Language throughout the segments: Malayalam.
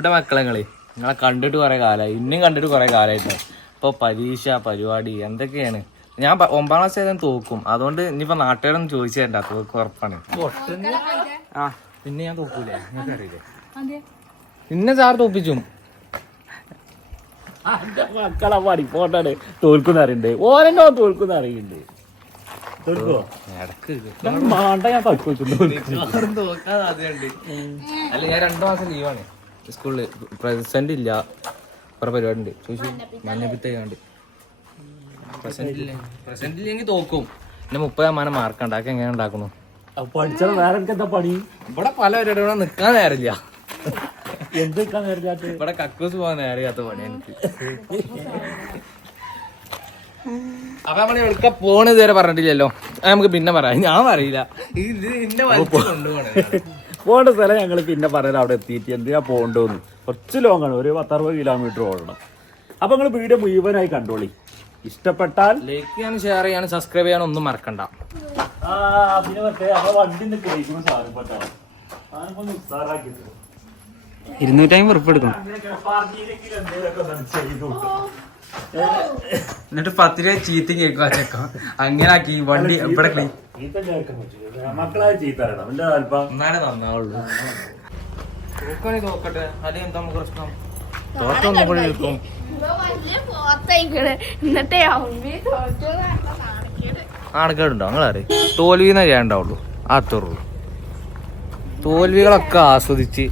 എവിടെ മക്കളെ നിങ്ങളെ കണ്ടിട്ട് കുറെ കാലമായി, ഇന്നും കണ്ടിട്ട് കുറെ കാലമായിട്ടോ. ഇപ്പൊ പരീക്ഷ പരിപാടി എന്തൊക്കെയാണ്. ഞാൻ 9ാം ക്ലാസ് ആയതും തോക്കും. അതുകൊണ്ട് ഇനിയിപ്പോ നാട്ടുകാരൊന്നും ചോദിച്ചു തരണ്ട, തോക്ക് ഉറപ്പാണ്. ആ പിന്നെ ഞാൻ തോക്കൂലേ, നിങ്ങൾക്ക് അറിയില്ലേ, പിന്നെ സാർ തോപ്പിച്ചു. മക്കളെ പഠിപ്പോട്ടാണ് തോൽക്കുന്ന അറിയണ്ടേ, ഓരോ തോൽക്കുന്ന അറിയണ്ടേ. അല്ല ഞാൻ 2 മാസം ലീവാണ് സ്കൂളില്, പ്രസന്റ് ഇല്ല, കുറെ പരിപാടി ഉണ്ട്. ചോദിച്ചു മഞ്ഞപ്പിത്തണ്ട്. പ്രസന്റ് ഇല്ലെങ്കിൽ തോക്കും. പിന്നെ 30% മാർക്ക് ഉണ്ടാക്കി എങ്ങനെ ഉണ്ടാക്കുന്നു. പഠിച്ചാൽ വേറെ എന്താ പണി? ഇവിടെ പല പരിപാടി നിക്കാൻ നേരില്ല. എന്തൊക്കെ നേരില്ല, ഇവിടെ കക്കൂസ് പോകാൻ നേരില്ലാത്ത പണി എനിക്ക്. അപ്പൊ നമ്മള് എവിടക്ക പോണ് ഇതുവരെ പറഞ്ഞിട്ടില്ലല്ലോ, നമുക്ക് പിന്നെ പറയാം. ഞാൻ പറയില്ല, ഇതിന്റെ പോകേണ്ട സ്ഥലം ഞങ്ങള് പിന്നെ പറയാൻ. അവിടെ എത്തിയിട്ട് എന്തിനാ പോകണ്ടോന്ന്, കുറച്ച് ലോങ് ആണ്, ഒരു 10-60 കിലോമീറ്റർ ഓടണം. അപ്പൊ നിങ്ങള് വീഡിയോ മുഴുവനായി കണ്ടോളി. ഇഷ്ടപ്പെട്ടാൽ ലൈക്ക് ചെയ്യാനും ഷെയർ ചെയ്യാനും സബ്സ്ക്രൈബ് ചെയ്യാനും ഒന്നും മറക്കണ്ട. വണ്ടി 250 ഉറുപ്പിക എടുക്കണം. എന്നിട്ട് 10 രൂപ ചീത്ത കേൾക്കുക ചെക്കാം. അങ്ങനെ ആക്കി വണ്ടി ഇവിടെ മക്കളെ ചീത്തരണം എന്നാലേ നന്നാവുള്ളൂ. നോക്കട്ടെ, അല്ലെങ്കിൽ എന്താ നമുക്ക് പ്രശ്നം? തോട്ടൊന്നും കൂടി നിൽക്കും. നാണക്കേടുണ്ടോ? നിങ്ങളറിയ തോൽവിന്നേ ചെയ്യണ്ടാവുള്ളൂ, അത്രയുള്ളൂ. തോൽവികളൊക്കെ ആസ്വദിച്ച്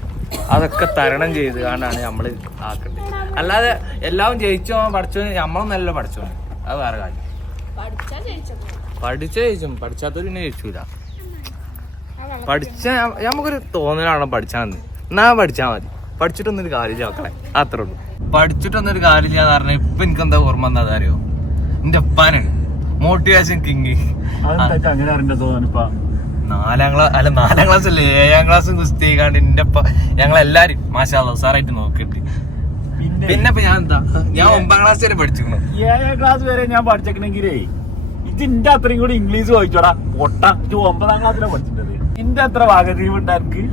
അതൊക്കെ തരണം ചെയ്ത് കാണാണ് നമ്മള് ആക്കേണ്ടത്. അല്ലാതെ എല്ലാവരും ജയിച്ചോ പഠിച്ചോ നമ്മളൊന്നല്ലോ പഠിച്ചോ, അത് വേറെ കാര്യം. പഠിച്ച ജയിച്ചും, പഠിച്ചാത്തവര് പിന്നെ ജയിച്ചൂല. പഠിച്ച നമുക്കൊരു തോന്നലാണ് പഠിച്ചാൽ മതി, എന്നാ പഠിച്ചാൽ മതി. പഠിച്ചിട്ടൊന്നൊരു കാര്യമില്ല മക്കളെ, അത്രേ ഉള്ളൂ. പഠിച്ചിട്ടൊന്നൊരു കാര്യമില്ല എന്ന് പറഞ്ഞാൽ ഇപ്പൊ എനിക്കെന്താ ഓർമ്മ എന്താ അറിയോ, എന്റെ ഉപ്പാനാണ് മോട്ടിവേഷൻ കിങ്. 4ാം ക്ലാസ് അല്ലേ 7ാം ക്ലാസ്സും കുസ്തി ചെയ്യിക്കാണ്ട് എന്റെ ഉപ്പ ഞങ്ങളെല്ലാരും മാഷാ അല്ലാഹ് ഉസാറായിട്ട് നോക്കിയിട്ട്. പിന്നെ ഇപ്പൊ ഞാൻ എന്താ, ഞാൻ 9ാം ക്ലാസ് വരെ പഠിച്ചിരുന്നു. 7ാം ക്ലാസ് വരെ ഞാൻ പഠിച്ചെങ്കിലേ ഇതിന്റെ അത്രയും കൂടി ഇംഗ്ലീഷ് വായിച്ചോടാ പൊട്ട. 9ാം ക്ലാസ്സിലാണ് പഠിച്ചിട്ടത്. ഇന്റെ അത്ര വാഗതീവ് ഉണ്ടാക്കി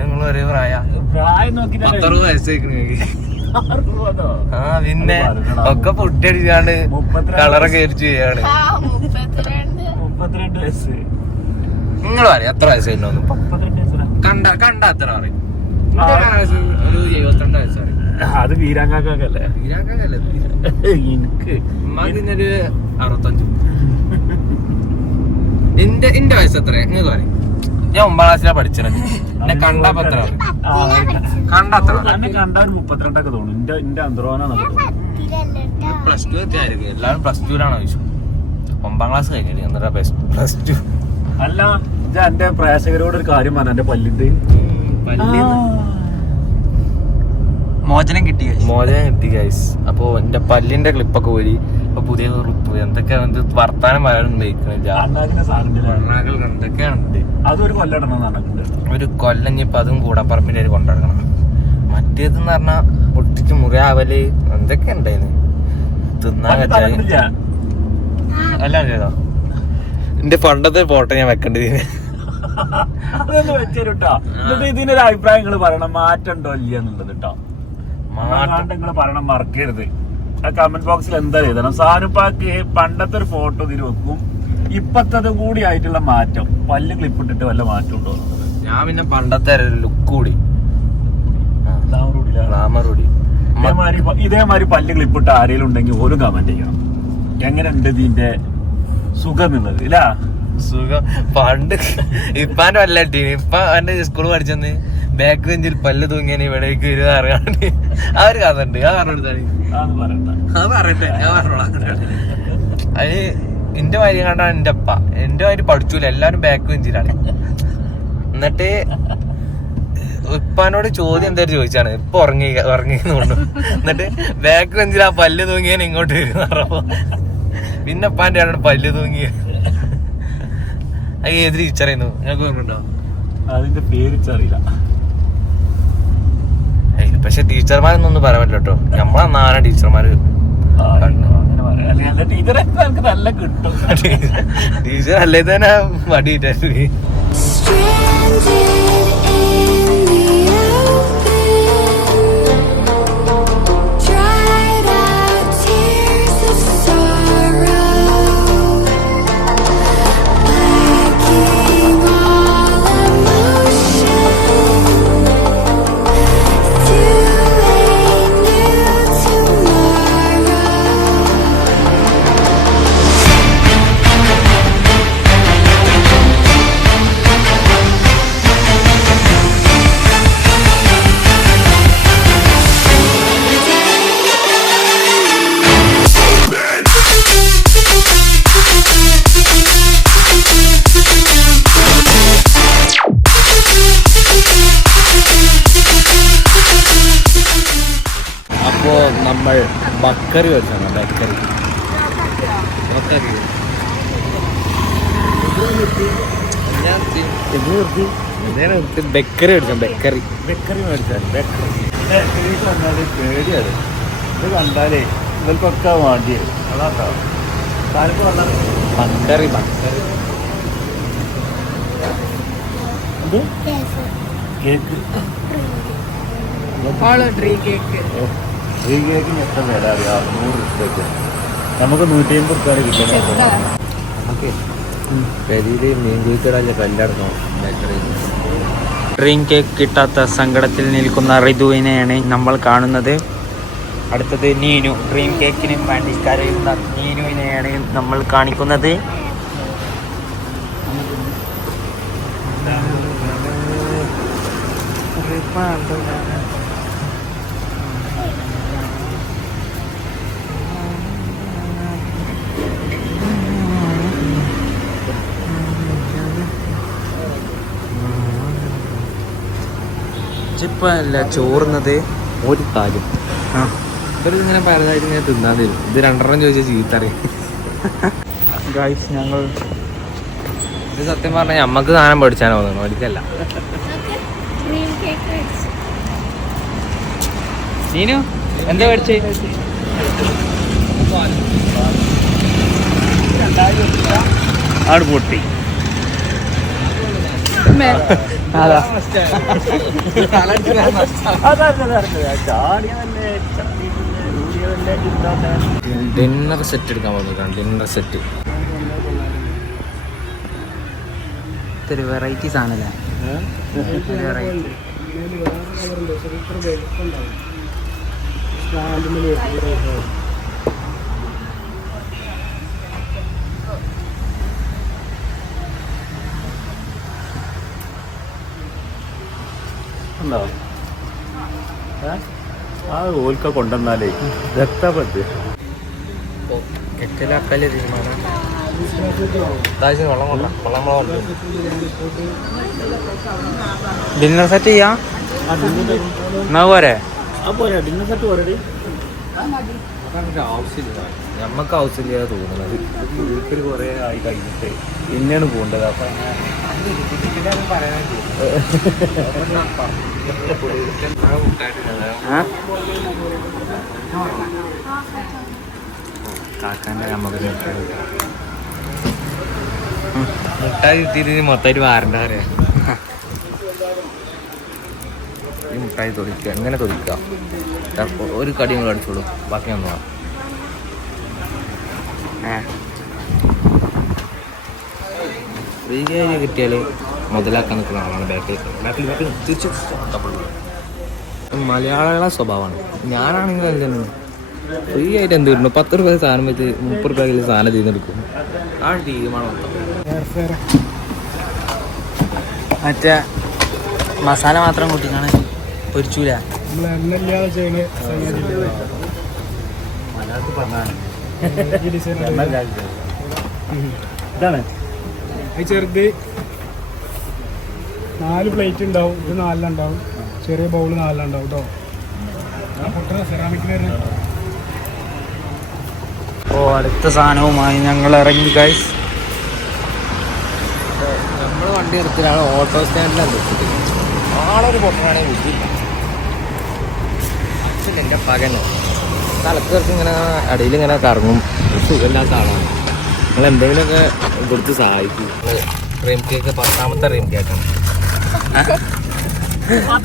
നിങ്ങൾ ഒരേ പ്രായം നോക്കിട്ട് 60 വയസ്സായിക്കണ. ആ പിന്നെ ഒക്കെ ഫുഡ് അടിച്ചാണ്ട് കളറൊക്കെ അരിച്ചു ചെയ്യാണ്. 32 വയസ്സ്. നിങ്ങൾ പറയും എത്ര വയസ്സായിരുന്നു? 32 കണ്ട അത്ര പറയും. ഒരു 72 വയസ്സാണ്. അത് വീരാങ്കാക്കല്ലേ? വീരാങ്കാക്കല്ലേ എനിക്ക് ഉമ്മാക്കിന്നൊരു 65. എന്റെ വയസ്സ് എത്ര നിങ്ങൾക്ക് പറയും? ഞാൻ 9ാം ക്ലാസ്സിലാണ് പഠിച്ചത്. എന്നെ കണ്ടപ്പോ എത്ര കണ്ടത്ര കണ്ട ഒരു 32 തോന്നുന്നു. എന്റെ അന്തരോനാണ്. +2 എത്തിയായിരിക്കും. എല്ലാവരും +2ലാണ് ആവശ്യം. 9ാം ക്ലാസ് കഴിഞ്ഞിട്ട് എന്നിട്ടാ +2. അല്ല എന്റെ പ്രേക്ഷകരോട് ഒരു കാര്യം പറഞ്ഞ, എന്റെ പല്ലിന്റെ മോചനം കിട്ടി ഗൈസ്. അപ്പൊ എന്റെ പല്ലിന്റെ ക്ലിപ്പൊക്കെ പോയി. അപ്പൊ പുതിയ ക്ലിപ്പ് എന്തൊക്കെ വർത്താനം വരാനുണ്ട്. എന്തൊക്കെയാണുണ്ട്. അതൊരു കൊല്ലം ഒരു കൊല്ലം ഇപ്പൊ അതും കൂടപ്പറമ്പിന്റെ കൊണ്ടിടക്കണം. മറ്റേതെന്ന് പറഞ്ഞാ പൊട്ടിച്ച് മുറിയാവല് എന്തൊക്കെ ഉണ്ടായിരുന്നു. തിന്നാൻ വെച്ചാൽ എല്ലാം ചെയ്തോ. എന്റെ പണ്ടത്തെ ഫോട്ടോ ഞാൻ വെക്കേണ്ടത് അതൊന്ന് വെച്ചേരുട്ടോ. എന്നിട്ട് ഇതിനൊരു അഭിപ്രായങ്ങൾ പറയണം, മാറ്റണ്ടോ ഇല്ല എന്നുള്ളത് കേട്ടോ. നിങ്ങൾ പറയണം, മറക്കരുത്. ആ കമന്റ് ബോക്സിൽ എന്താ എഴുതണം. സാനുപ്പാക്ക് പണ്ടത്തെ ഒരു ഫോട്ടോ ഇതിൽ വെക്കും, ഇപ്പത്തത് കൂടി ആയിട്ടുള്ള മാറ്റം, പല്ല് ക്ലിപ്പ് ഇട്ടിട്ട് വല്ല മാറ്റം ഉണ്ടോ? ഞാൻ പിന്നെ പണ്ടത്തെ ലുക്ക് കൂടി ഇതേമാതിരി പല്ല് ക്ലിപ്പ് ഇട്ട് ആരെങ്കിലും ഉണ്ടെങ്കിൽ ഓരോ കമന്റ് ചെയ്യണം. എങ്ങനെയുണ്ട് ഇതിന്റെ സുഖം എന്നുള്ളത് ഇല്ല. സുഖം പണ്ട് ഇപ്പാന്റെ പല്ലട്ടി ഇപ്പൊ എന്റെ സ്കൂൾ പഠിച്ചെന്ന് ബാക്ക് ബെഞ്ചിൽ പല്ല് തൂങ്ങിയാണ് ഇവിടേക്ക് അറിയാണ്ട് ആ ഒരു കഥ ഉണ്ട്. അത് പറയട്ടെ ഞാൻ പറഞ്ഞോളാം. അത് എന്റെ വരി കണ്ടാണ് എന്റെ അപ്പ. എന്റെ വരി പഠിച്ചൂല, എല്ലാരും ബാക്ക് ബെഞ്ചിലാണ്. എന്നിട്ട് ഇപ്പാനോട് ചോദ്യം എന്തായാലും ചോദിച്ചാണ്, ഇപ്പൊ ഉറങ്ങിന്ന് കൊണ്ടു. എന്നിട്ട് ബാക്ക് ബെഞ്ചിൽ ആ പല്ല് തൂങ്ങിയാണ് ഇങ്ങോട്ട് വരുന്ന പറഞ്ഞപ്പോ പിന്നെ ഇപ്പാന്റെ ആളോട് പല്ല് തൂങ്ങിയ അത് ഏത് ടീച്ചറായിരുന്നു ഞങ്ങൾക്ക് ഓർമ്മയുണ്ടോ? അതിന്റെ പേരിച്ചറിയില്ല. പക്ഷെ ടീച്ചർമാരൊന്നും പറയാൻ പറ്റില്ല കേട്ടോ. നമ്മളെ 4 ടീച്ചർമാര് ടീച്ചർ അല്ലേ തന്നെ വടിയിട്ടേ. ബേക്കറി മേടിച്ചാണ് ബേക്കറി ബേക്കറി മേടിച്ചാൽ ബേക്കറി മേടിച്ചാൽ ബേക്കറി വന്നാല് പേടിയാണ്. ഇത് കണ്ടാലേ ഇവർക്കൊക്കെ വേണ്ടി വരും. അതാട്ടോ താലൂക്ക് വന്നാൽ ബക്കറി ഇത് കേക്ക് ഈ കേക്കിന് എത്ര വില അറിയാം? 100 രൂപയ്ക്ക് നമുക്ക് 150 രൂപ കിട്ടണം. നമുക്ക് പെരിയില് മീൻ കുഴിച്ചിടാൻ കല്ലെടുക്കണം ബേക്കറി. ഡ്രീം കേക്ക് കിട്ടാത്ത സങ്കടത്തിൽ നിൽക്കുന്ന ഋതുവിനെയാണ് നമ്മൾ കാണുന്നത്. അടുത്തത് നീനു. ഡ്രീം കേക്കിന് വേണ്ടി കരയുന്ന നീനുവിനെയാണ് നമ്മൾ കാണിക്കുന്നത്. ഇപ്പൊ അല്ല ചോറുന്നത് ഒരു കാര്യം ഇങ്ങനെ പലതായിട്ട് ഇങ്ങനെ തിന്നാൻ തരും. ഇത് 2 ചോദിച്ചാൽ ചീത്തറിയും. ഗൈസ് ഞങ്ങൾ ഇത് സത്യം പറഞ്ഞാൽ നമ്മക്ക് സാധനം പഠിച്ചാനോ തോന്നുന്നു, പഠിച്ചല്ല. നീനു എന്താ പഠിച്ചേ? ആട് പൊട്ടി. അതാ ഡിന്നർ സെറ്റ് എടുക്കാൻ പോകുന്നതാണ്. ഡിന്നർ സെറ്റ് ഇതൊരു വെറൈറ്റി സാധനല്ലേ? ഉണ്ടോ? ആ ഓൽക്ക കൊണ്ടുവന്നാലേ രക്തപത്ത് കെക്കലാക്കല് തീരുമാനം. ഡിന്നർ സെറ്റ് ചെയ്യാം എന്നാ പോരെ? പോരാ ഡിന്നർ സെറ്റ് പോരടി. ആവശ്യമില്ല, നമ്മക്ക് ആവശ്യമില്ല തോന്നുന്നത്. വീട്ടിൽ കുറേ ആയി കഴിഞ്ഞിട്ട് പിന്നെയാണ് പോകേണ്ടത്. അപ്പൊ കാക്കാൻ്റെ നമുക്ക് മുട്ടായി കിട്ടിയിട്ട് മൊത്തമായിട്ട് വാരണ്ട പറയാ. ഈ മുട്ടായി തൊടിക്കുക, എങ്ങനെ തൊടിക്കുക? ഒരു കടി നിങ്ങൾ അടിച്ചോളൂ, ബാക്കി ഒന്നും ഫ്രീ ആയി കിട്ടിയാൽ മുതലാക്കാൻ നിൽക്കുന്ന ആളാണ് ബാക്കിൽ തിരിച്ച് മലയാളികളെ സ്വഭാവമാണ്. ഞാനാണെങ്കിൽ എന്താണ് ഫ്രീ ആയിട്ട് എന്ത് കിട്ടുന്നു? 10 രൂപ സാധനം വെച്ച് 30 രൂപയിൽ സാധനം ചെയ്തെടുക്കും. ആ തീരുമാനം മറ്റേ മസാല മാത്രം കൂട്ടിക്കാണ് പൊരിച്ചൂല. ഇതാണ് ചെറുത് 4 പ്ലേറ്റ് ഉണ്ടാവും. ഇത് 4 ഉണ്ടാവും. ചെറിയ ബൗള് 4 ഉണ്ടാവും കേട്ടോ. സെറാമിക് വരുന്നത്. ഓ അടുത്ത സാധനവുമായി ഞങ്ങൾ ഇറങ്ങി ഗൈസ്. നമ്മൾ വണ്ടി നിർത്തിയാണ് ഓട്ടോ സ്റ്റാൻഡിലാണ് നിർത്തിട്ട്. ആളൊരു പൊട്ടനാണെങ്കിൽ ബുദ്ധിയില്ല. അച്ഛൻ എൻ്റെ പകനോ തലക്കർക്ക് ഇങ്ങനെ അടിയിൽ ഇങ്ങനെ കറങ്ങും. സുഖമില്ലാത്ത ആളാണ്. നിങ്ങൾ എന്തെങ്കിലുമൊക്കെ കൊടുത്ത് സഹായിക്കും. റീം കേക്ക് 10ാമത്തെ റീം കേക്കാണ്.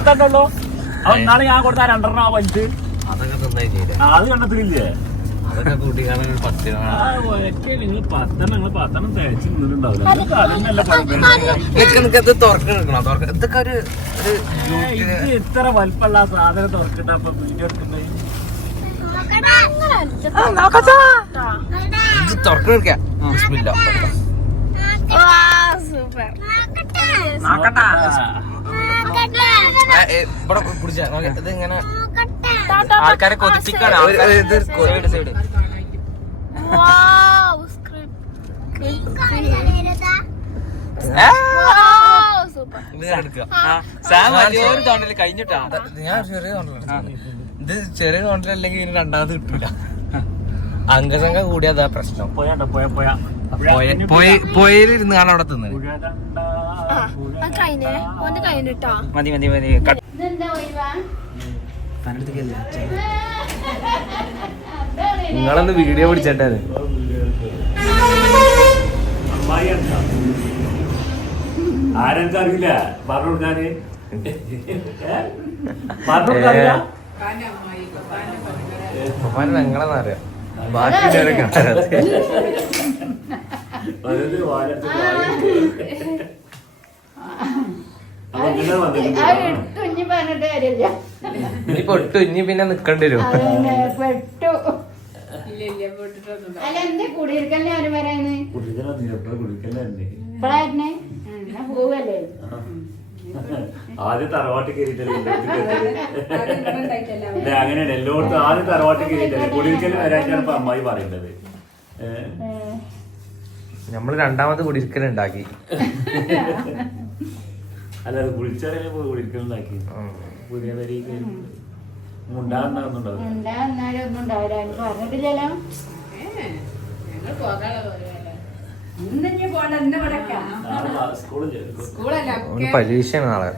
10 നാളെ ഞാൻ കൊടുത്ത 2 വലിച്ച് അതൊക്കെ നന്നായി ചെയ്ത അത് കണ്ടത്തില്ലേ? അതൊക്കെ കൂട്ടിക്കാണ് 10 നിങ്ങൾ 10 തേച്ച് നിന്നിട്ടുണ്ടാവില്ല. ഇത് തുറക്കണം. ഇതൊക്കെ ഒരു ഇത്ര വലിപ്പമുള്ള സാധനം തുറക്കണ്ട. അപ്പൊ വീഡിയോ എടുക്കണ്ടേ? ഇത് തുറക്കണം. ബിസ്മില്ലാ. ഇവിടെ പിടിച്ച ഇത് ഇങ്ങനെ ആൾക്കാരെ കൊതിപ്പിക്കാണ്. കഴിഞ്ഞിട്ടാ. ഞാൻ ചെറിയ തോണ്ടലാണ്. ഇത് ചെറിയ തോണ്ടലല്ലെങ്കിൽ ഇനി 2ാമത് കിട്ടൂല. അംഗസംഖ്യ കൂടിയതാ പ്രശ്നം. പോയാ പോയിലിരുന്ന് കാണാൻ അവിടെ തിന്നു. മതി മതി മതി. നിങ്ങളൊന്ന് വീഡിയോ പിടിച്ചിട്ടേ. ആരെനിക്ക് അറിയില്ല പറഞ്ഞു കൊടുക്കാന് ഞങ്ങളെന്നറിയാം. ബാക്കി ഇനിയിപ്പൊ ഒട്ടും ഇനി പിന്നെ നിക്കണ്ടി വരും. ആദ്യം തറവാട്ട് കയറിയിട്ടല്ലേ അങ്ങനെയാണ് എല്ലായിടത്തും. ആദ്യം തറവാട്ട് കയറിയിട്ടല്ലേ കുടിയിരിക്കല് വരാനാണ് ഇപ്പൊ അമ്മായി പറയുന്നത്. നമ്മള് രണ്ടാമത് കുടിയിരിക്കലുണ്ടാക്കി. അല്ല അത് കുളിച്ചാലേ കുടിയിരിക്കലുണ്ടാക്കി. പുതിയ വരി മുണ്ടാകുന്നുണ്ടോ? പരീക്ഷയാണ് നാളെ.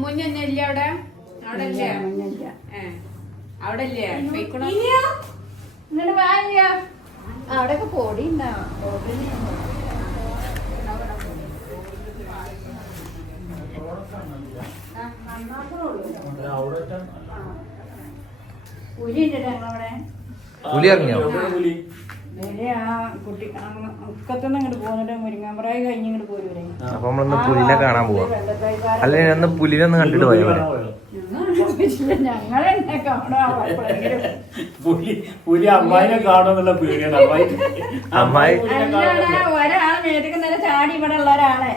മുന്നില്ല അവിടെ അവിടെ അവിടെ അവിടെയൊക്കെ പൊടി ഉണ്ടാവും. പുലി ഉണ്ടല്ലോ ഞങ്ങളവിടെ. പുലി ഇറങ്ങിയോ? കുട്ടി ഉക്കത്തൊന്നും ഇങ്ങോട്ട് പോകുന്നുണ്ട്. മുരിങ്ങാമ്പറായി കഴിഞ്ഞ് ഇങ്ങോട്ട് പോരൂലേ. അപ്പൊ നമ്മളൊന്ന് പുലിനെ കാണാൻ പോവാ. അല്ല ഒന്ന് പുലിനൊന്ന് കണ്ടിട്ട് പോയോ? ഞങ്ങളെന്നെ കാണാം. പുലി അമ്മായിനെ കാണുന്നുള്ള പേടിയാണ്. അമ്മായി ഒരാളെ മേത്തേക്ക് നേരെ ചാടി ഇവിടെ ഉള്ള ഒരാളെ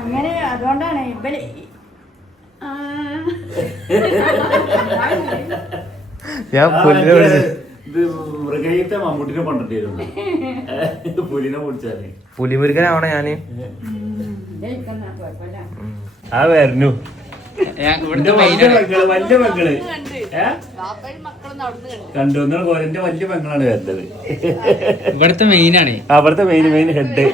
അങ്ങനെ. അതുകൊണ്ടാണ് ഇവര് ഞാൻ പുലിനെ വിളിച്ചു. ഇത് മൃഗത്തെ മമ്മൂട്ടിനെ പണ്ടിട്ടായിരുന്നു പുലിനെ പിടിച്ചാല്. പുലിമുരുകനാവണ ഞാന്. ആ വരണു ഇവിടുത്തെ വലിയ പെങ്ങള് കണ്ടു. എന്റെ വലിയ പെങ്ങളാണ് വരുന്നത്. ഇവിടുത്തെ മെയിനാണ്. അവിടുത്തെ മെയിൻ ഹെഡ്.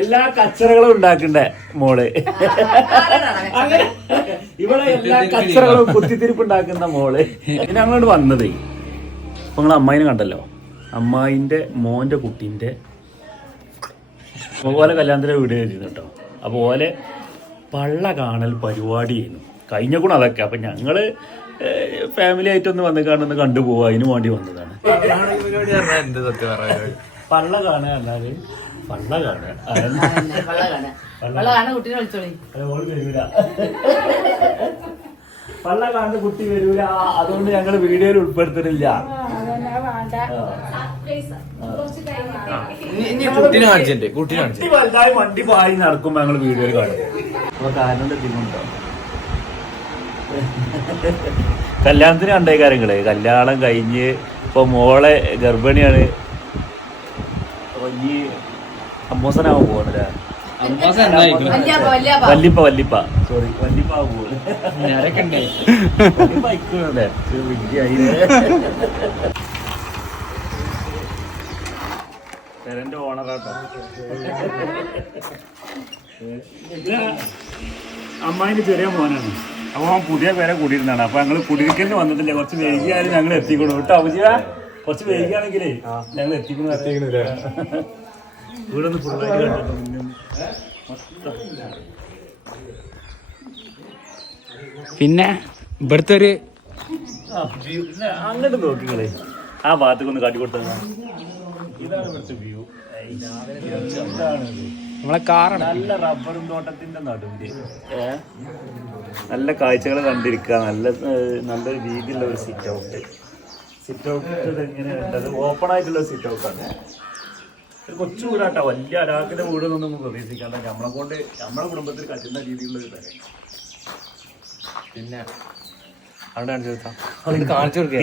എല്ലാ കച്ചറകളും ഉണ്ടാക്കണ്ടേ മോള്. ഇവിടെ എല്ലാ കച്ചറകളും കുത്തിത്തിരിപ്പ് ഉണ്ടാക്കുന്ന മോള്. പിന്നെ അങ്ങോട്ട് വന്നത് ഇപ്പൊ നിങ്ങൾ അമ്മായിനെ കണ്ടല്ലോ. അമ്മായിന്റെ മോന്റെ കുട്ടീന്റെ ഓലെ കല്യാണത്തിന്റെ വീഡിയോ ചെയ്തിരുന്നു കേട്ടോ. അപ്പൊ ഓലെ പള്ള കാണൽ പരിപാടി ചെയ്യുന്നു കഴിഞ്ഞ കൂടെ അതൊക്കെ. അപ്പൊ ഞങ്ങള് ഫാമിലി ആയിട്ടൊന്ന് വന്ന് കാണുന്ന കണ്ടുപോവാ. അതിന് വേണ്ടി വന്നതാണ്. പള്ള കാണുക അല്ലാതെ പള്ള കാണുക പള്ള കാണുന്ന കുട്ടി വരൂല. അതുകൊണ്ട് ഞങ്ങള് വീഡിയോയിൽ ഉൾപ്പെടുത്തുന്നില്ല. കുട്ടി വലുതായി വണ്ടി പായി നടക്കുമ്പോ ഞങ്ങള് വീഡിയോയിൽ കാണുന്നത്. അപ്പൊ കാരണം എന്തെങ്കിലുണ്ടോ? കല്യാണത്തിന് കണ്ടേ കാര്യങ്ങള്. കല്യാണം കഴിഞ്ഞ് ഇപ്പൊ മോളെ ഗർഭിണിയാണ്. അപ്പൊ ഇനി അമ്മോസനാവാൻ പോകണല്ലേ. വല്ലിപ്പ സോറി വല്ലിപ്പാവാൻ പോകണേ. വല്ലിപ്പല്ലേ വിദ്യയായി. പെരന്റെ ഓണറാട്ടോ. അമ്മായിന്റെ ചെറിയ മോനാണ്. അപ്പൊ അവൻ പുതിയ പേരെ കൂടിയിരുന്നാണ്. അപ്പൊ ഞങ്ങള് കുടിയിരിക്കലിന് വന്നിട്ടില്ല. കുറച്ച് വൈകിയാലും ഞങ്ങൾ എത്തിക്കണു കേട്ടോ. അഭിജിയ കുറച്ച് വൈകിയാണെങ്കിലേ ഞങ്ങൾ എത്തിക്കണു. ഇവിടെ ഒന്ന് ഫുള്ളായിട്ട് കണ്ടിട്ടു. പിന്നെ ഇവിടുത്തെ ഒരു അങ്ങോട്ട് നോക്കിങ്ങളെ ആ ഭാഗത്തേക്ക് ഒന്ന് കാട്ടിക്കൊടുത്ത. ഇതാണ് ഇവിടുത്തെ വ്യൂ. നമ്മളെ കാറാണ്. നല്ല റബ്ബറും തോട്ടത്തിന്റെ നടുവില് നല്ല കാഴ്ചകൾ കണ്ടിരിക്കുക. നല്ലൊരു രീതിയിലുള്ള ഒരു സിറ്റ് ഔട്ട്. എങ്ങനെ ഉണ്ടത്? ഓപ്പൺ ആയിട്ടുള്ള സിറ്റ് ഔട്ടാണ്. കൊച്ചു വീടാട്ടോ. വലിയ അരാക്കിന്റെ വീടൊന്നും നമുക്ക് പ്രതീക്ഷിക്കാണ്ട. നമ്മളെ കുടുംബത്തിൽ കറ്റുന്ന രീതിയിലുള്ള ഒരു പേര്. പിന്നെ അവിടെ കാണിച്ചു കൊടുക്കുക.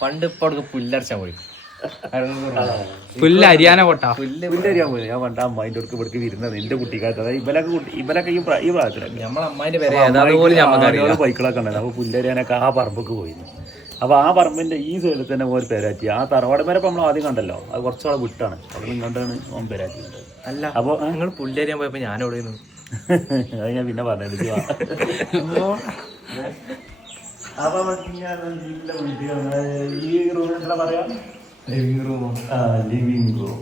പണ്ട് ഇപ്പൊ അവിടെ പുല്ലരച്ചാൻ പോയി. പുല്ല് അരിയാന കൊട്ടാ പുല്ലരിയാൻ പോയി. ഞാൻ പണ്ട് അമ്മായിന്റെ അടുത്ത് ഇവിടേക്ക് വരുന്നത് എന്റെ കുട്ടിക്കാലത്ത്. അതായത് ഇവലൊക്കെ ഈ പ്രായത്തിലാണ് നമ്മളമ്മാന്റെ പേര് ബൈക്കിളൊക്കെ ഉണ്ടായിരുന്നു. അപ്പൊ പുല്ലരിയാനൊക്കെ ആ പറമ്പൊക്കെ പോയിരുന്നു. അപ്പൊ ആ പറമ്പിന്റെ ഈ സൈഡിൽ തന്നെ ഒരു പെരാറ്റി. ആ തറവാട് പേരപ്പം നമ്മൾ ആദ്യം കണ്ടല്ലോ, അത് കുറച്ചാളെ വിട്ടാണ്. അവിടെ ഇങ്ങോട്ടാണ് ഓൻ പെരാറ്റി. അല്ല അപ്പൊ നിങ്ങൾ പുല്ലരിയാൻ പോയപ്പോ ഞാൻ എവിടെ നിന്ന് അത് ഞാൻ പിന്നെ പറഞ്ഞിട്ട് അപ്പൊ ഈ റൂം എന്താ പറയാ, ലിവിംഗ് റൂമോ? Living room.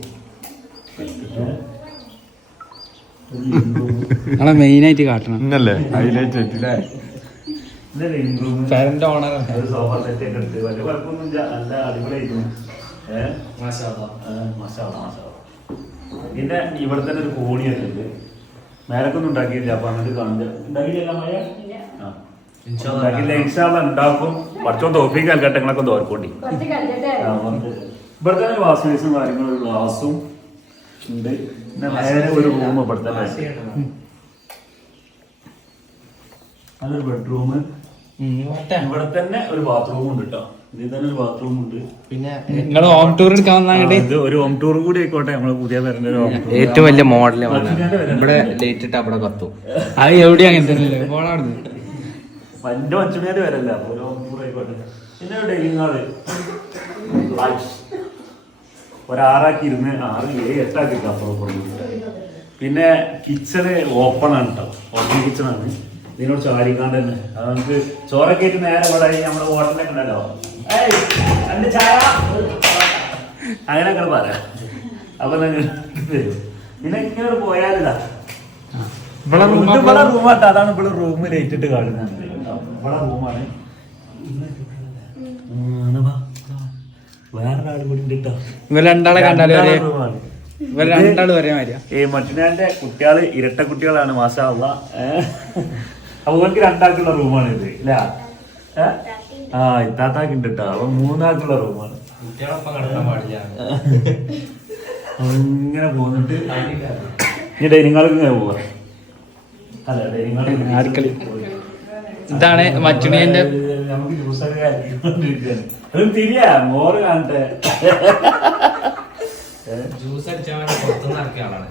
നിങ്ങളെ മെയിൻ ആയിട്ട് കാട്ടണം ഇന്നല്ലേ ഹൈലൈറ്റ് ആയിട്ടില്ലേ. ഫാനിന്റെ ഓണർ ഒരു സോഫ സെറ്റ് ഒക്കെ എടുത്ത് വലിയ കുഴപ്പമൊന്നുമില്ല, നല്ല അടിപൊളിയായിരുന്നു. പിന്നെ ഇവിടെ തന്നെ ഒരു കോണിയൊക്കെ ഉണ്ട്. മേലക്കൊന്നും ഉണ്ടാക്കിയില്ല. അപ്പൊ അങ്ങോട്ട് കാണില്ല. ഉണ്ടാക്കിയില്ല ഉണ്ടാക്കും. പഠിച്ചോ തോപ്പിക്ക് കൽക്കട്ടങ്ങളൊക്കെ തോർക്കൊണ്ടി. ഇവിടെ തന്നെ വാഷ് ബേസും കാര്യങ്ങളും ഒരു ഗ്ലാസും ഉണ്ട്. പിന്നെ നേരെ ഒരു റൂം ഇവിടെ തന്നെ. അതൊരു ബെഡ്റൂം. ഇവിടെ തന്നെ ഒരു ബാത്റൂം ഉണ്ട് കേട്ടോ. ഇതിൽ തന്നെ ഒരു ബാത്റൂം ഉണ്ട്. പിന്നെ നിങ്ങൾ ഹോം ടൂർ എടുക്കാൻ വന്നാങ്ങട്ട് ഇത് ഒരു ഹോം ടൂർ കൂടി ആയിക്കോട്ടെ. നമ്മള് പുതിയ തരുന്ന ഒരു home tour. ഏറ്റവും വലിയ മോഡല് ഇവിടെ ലേറ്റ് ഇട്ട് അവിടെ കത്തും. അത് എവിടെയും അങ്ങനെ തന്നെയല്ലേ പോണാടുന്നു. എന്റെ മച്ചുമേര് വരല്ല. ഒരു ഹോം ടൂർ ആയിക്കോട്ടെ. പിന്നെ ഒരു ഡൈനിങ് ഹാള് ഒരാറാക്കി ഇരുന്ന് 6, 7, 8 ആക്കി അപ്പുറം. പിന്നെ കിച്ചണ് ഓപ്പൺ ആണ് കേട്ടോ. ഓപ്പൺ കിച്ചൺ ആണ്. ഇതിനോട് ചാരിക്കാണ്ട് തന്നെ അത് നമുക്ക് ചോറൊക്കെ ആയിട്ട് നേരെ ഇവിടെ നമ്മുടെ ഹോട്ടലൊക്കെ ഉണ്ടല്ലോ, അങ്ങനെയൊക്കെ പറയാം. അപ്പൊ പിന്നെ ഇങ്ങനെ പോയാലിതാ ഇവിടെ റൂമാട്ടോ. അതാണ് ഇവിടെ റൂം ലൈറ്റിട്ട് കാണുന്നത്. ഇവിടെ റൂമാണ്. വേറൊരാളും കൂടി ഉണ്ട് കേട്ടോ. ഇവർ രണ്ടാളെ കണ്ടാലും ഒരേ ഇവർ രണ്ടാളും ഒരേ മാതിരിയാ. ഈ മറ്റുനാന്റെ കുട്ടികള് ഇരട്ട കുട്ടികളാണ്. മാഷാ അല്ലാഹ്. അപ്പൊ ഓർക്ക് 2 ആൾക്കുള്ള റൂമാണ് ഇത് ഇല്ല. ഇത്താത്താക്ക് ഉണ്ട് കേട്ടോ. അപ്പൊ 3 ആൾക്കുള്ള റൂമാണ്. അങ്ങനെ പോന്നിട്ട് ഈ ഡൈനിങ് ഹാളിൽ ഇങ്ങനെ പോവാ. അല്ല ഡൈനിങ് ഹാളിൽ അടുക്കള ഇതാണ് മച്ചുണിയന്റെ. നമുക്ക് ജ്യൂസൊക്കെ അത് തിരിയാ മോറ് കാണട്ടെ. ജ്യൂസ് അടിച്ചാൽ പുറത്തുനിന്ന് ഇറക്കിയ ആളാണ്.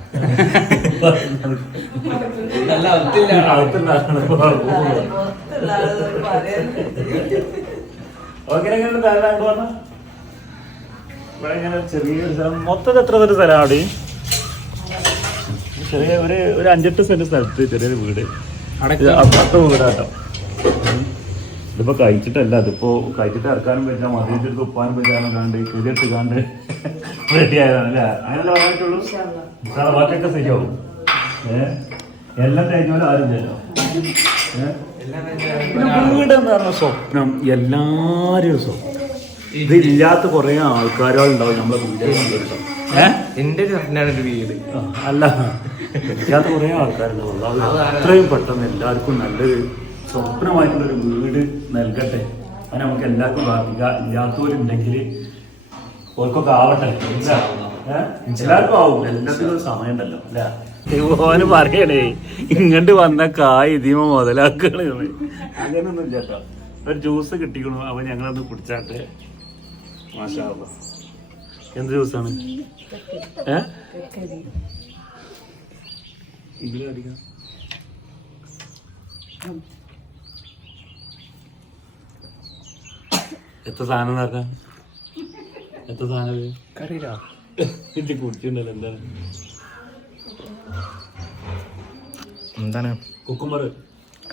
ചെറിയൊരു സ്ഥലം. മൊത്തം എത്ര സെന്റ് സ്ഥലമാണ്? ചെറിയ ഒരു 5-8 സെന്റ് സ്ഥലത്ത് ചെറിയൊരു വീട്. അപ്പുറത്തെ വീടാട്ടോ. ഇതിപ്പോ കഴിച്ചിട്ടല്ല. ഇതിപ്പോ കഴിച്ചിട്ട് ഇറക്കാനും പറ്റാ, മതിയിട്ട് ഉപ്പാനും പറ്റാനും കാണ്ട് കുതിരിട്ട് കാണ്ട് റെഡി ആയതാണ് അല്ലേ? അങ്ങനെയല്ല പറഞ്ഞിട്ടുള്ളൂ. ബാക്കിയൊക്കെ ശരിയാവും. എല്ലാം കഴിഞ്ഞാലും ആരും ചെയ്യല്ലോ. വീട് എന്ന് പറഞ്ഞ സ്വപ്നം എല്ലാരും സ്വപ്നം. ഇതില്ലാത്ത കുറെ ആൾക്കാരുണ്ടാവും നമ്മളെ വീട്. എന്റെ ഒരു സ്വപ്നമാണ് ഒരു വീട്. അല്ല, ഇല്ലാത്ത കുറെ ആൾക്കാരുണ്ടാവും. അത്രയും പെട്ടെന്ന് എല്ലാവർക്കും നല്ലൊരു സ്വപ്നമായിട്ടുള്ളൊരു വീട് നൽകട്ടെ. അത് നമുക്ക് എല്ലാവർക്കും ഇല്ലാത്തവരുണ്ടെങ്കിൽ ഓർക്കൊക്കെ ആവട്ടെ. എല്ലാവർക്കും ആവും. എല്ലാത്തിനും ഒരു സമയം ഉണ്ടല്ലോ അല്ലേ? ഓന് പറയണേ ഇങ്ങോട്ട് വന്ന കായ് ഇതിമ മുതലാക്കണേ. അങ്ങനൊന്നും ഇല്ല കേട്ടോ. ഒരു ജ്യൂസ് കിട്ടിക്കണു. അപ്പൊ ഞങ്ങളൊന്ന് കുടിച്ചാട്ടെ. മാഷാ അല്ലാഹ്. എന്ത് ജ്യൂസാണ്? ഇതിലും അടിക്കാം. എത്ര സാധനം നടക്കാം? എത്ര സാധനം ഇത് കുടിച്ചിട്ടുണ്ടല്ലോ. എന്താണ് കുക്കുംബർ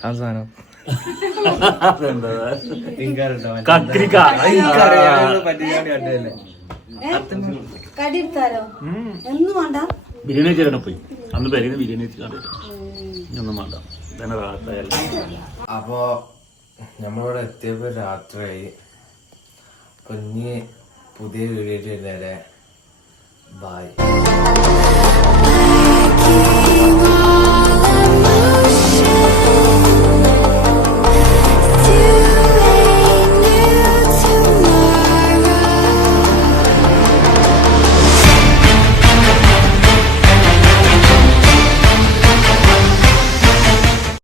ആ സാധനം? കക്രിക്ക. ബിരിയാണി വെച്ചാൽ പോയി അന്ന് പേര് ബിരിയാണി വെച്ച് കണ്ടിട്ട് ഒന്നും വേണ്ട. തന്നെ അപ്പോ നമ്മളിവിടെ എത്തിയപ്പോ രാത്രിയായി. കുഞ്ഞ് പുതിയ വീഡിയോ വരുന്നവരെ ബൈ.